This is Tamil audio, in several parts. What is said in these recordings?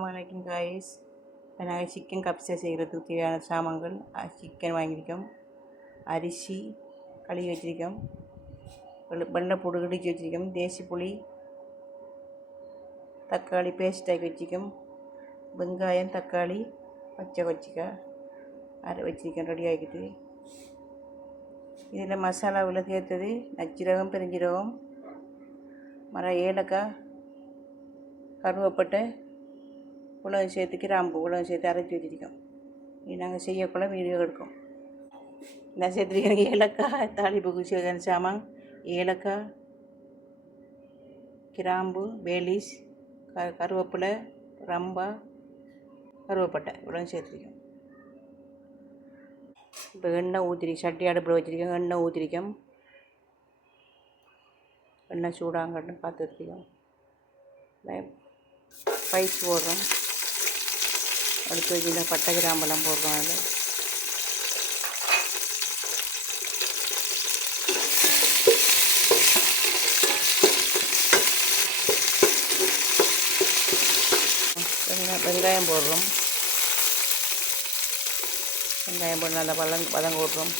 வணக்கம் காய்ஸ். இப்போ நாங்கள் சிக்கன் கப்ஸா செய்கிறதுக்கு தேவையான சாமான்கள் சிக்கன் வாங்கியிருக்கோம், அரிசி கழுவி வச்சுருக்கோம், வெள்ளைப்பூடு இடித்து வச்சுருக்கோம், தேசி புளி, தக்காளி பேஸ்ட் ஆக்கி வச்சுருக்கோம், வெங்காயம் தக்காளி பச்சை கொச்சிக்காய் அரை வச்சுருக்கோம் ரெடி ஆகிக்கிட்டு. இதில் மசாலாவில் சேர்த்தது நச்சீரகம், பெருஞ்சீரகம், ஏலக்காய், கருவேப்பட்டை, உலகம் சேர்த்து கிராம்பு உலகம் சேர்த்து அரைச்சி வச்சுருக்கோம். இது நாங்கள் செய்யக்குள்ள வீடியோ எடுக்கும். நான் சேர்த்துருக்கேன் ஏலக்காய், தாளிப்புக்கு சேர்க்க சாமான் ஏலக்காய், கிராம்பு, பேலீஸ், கருவேப்பிலை, ரம்பா, கருவேப்பட்டை உலகம் சேர்த்துருக்கோம். இப்போ எண்ணெய் ஊற்றிருக்கோம், சட்டி அடுப்பில் வச்சுருக்கோம், எண்ணெய் ஊற்றிருக்கோம். எண்ணெய் சூடாங்கன்னு பார்த்துருக்கோம். ஸ்பைஸ் போடுறோம், அடுத்து வச்சுருந்தா பட்டை கிராம்பெல்லாம் போடுறோம். அதில் வெங்காயம் போடுறோம். வெங்காயம் போட்டு நல்லா வதங்க விட்றோம்.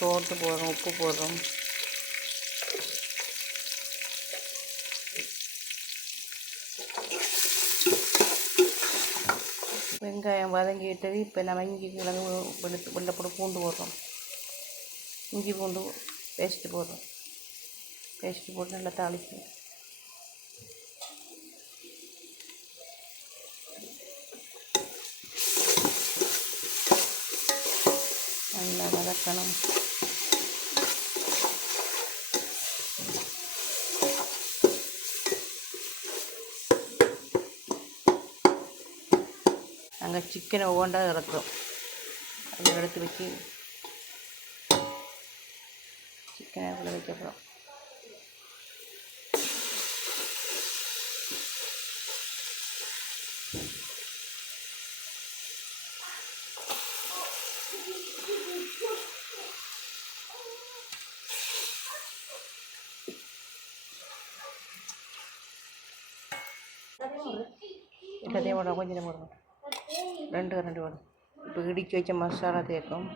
சோட்டு போடுறோம், உப்பு போடுறோம். வெங்காயம் வதங்கிட்டது. இப்போ நம்ம இஞ்சி கிழங்கு வெள்ளைப்பூடு பூண்டு போடுறோம். இஞ்சி பூண்டு பேஸ்ட்டு போடுறோம். பேஸ்ட்டு போட்டு நல்லா தாளிக்கும். நல்லா வதக்கணும். நாங்கள் சிக்கனை ஒவ்வொன்றா இறக்குறோம். அதை எடுத்து வச்சு சிக்கனை அதில் வைக்கிறோம். எல்லாத்தையும் போடுறோம், கொஞ்சம் போடுறோம், ரெண்டு வரும். இப்போ இடித்து வச்ச மசாலா தேக்கும்.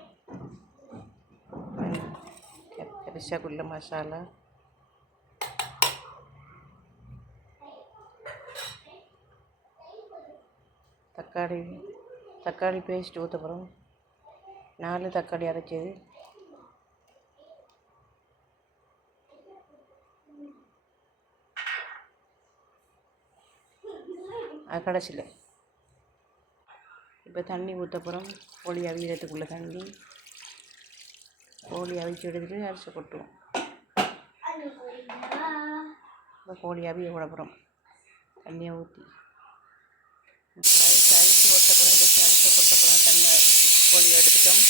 கரிசாக்குள்ள மசாலா, தக்காளி பேஸ்ட் ஊற்ற போகிறோம். 4 தக்காளி அரைச்சது. கடைசியில் இப்போ தண்ணி ஊற்ற போகிறோம். கோழி அவிக்கிறதுக்குள்ளே தண்ணி, கோழி அவிச்சு எடுத்துட்டு அரிசி கொட்டுவோம். இப்போ கோழி அவிய விட போகிறோம். தண்ணியை ஊற்றி அரிசி கொட்ட போகிறோம். அரிசி கொட்ட போகிறோம். தண்ணி கோழி எடுத்துட்டோம்.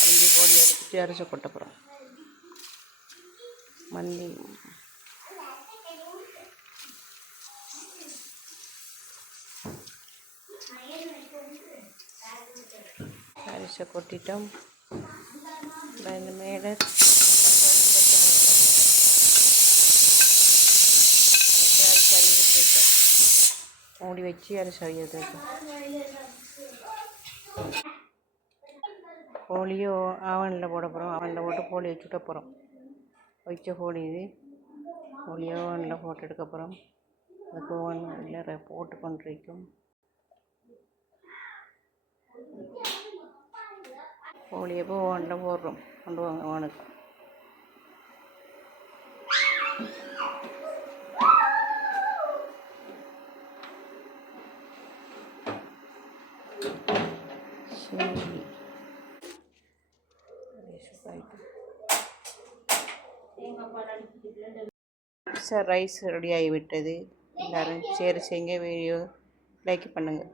அவிஞ்சு கோழி எடுத்துட்டு அரிசி கொட்ட போகிறோம். மல்லி, அரிசி கொட்டிட்டோம். இந்த மேலே அரிசி அவியறதுக்கு வைச்சோம். மூடி வச்சு அரிசி அவியறதுக்கு வைச்சோம். கோழியோ ஆவனில் போட போகிறோம். ஆவனில் போட்டு கோழியை சுட்ட போகிறோம். வச்ச கோழி இது. கோழியோ ஆவனில் போட்டு எடுக்க போகிறோம். அதுக்கு ஓவனில் போட்டு கொண்டிருக்கும். கோழியை போய் ஓவனில் போடுறோம். கொண்டு வாங்க ஓவனுக்கு. ரைஸ் ரெடி ஆகிவிட்டது. எல்லோரும் ஷேர் செய்யுங்க, வீடியோ லைக் பண்ணுங்கள்.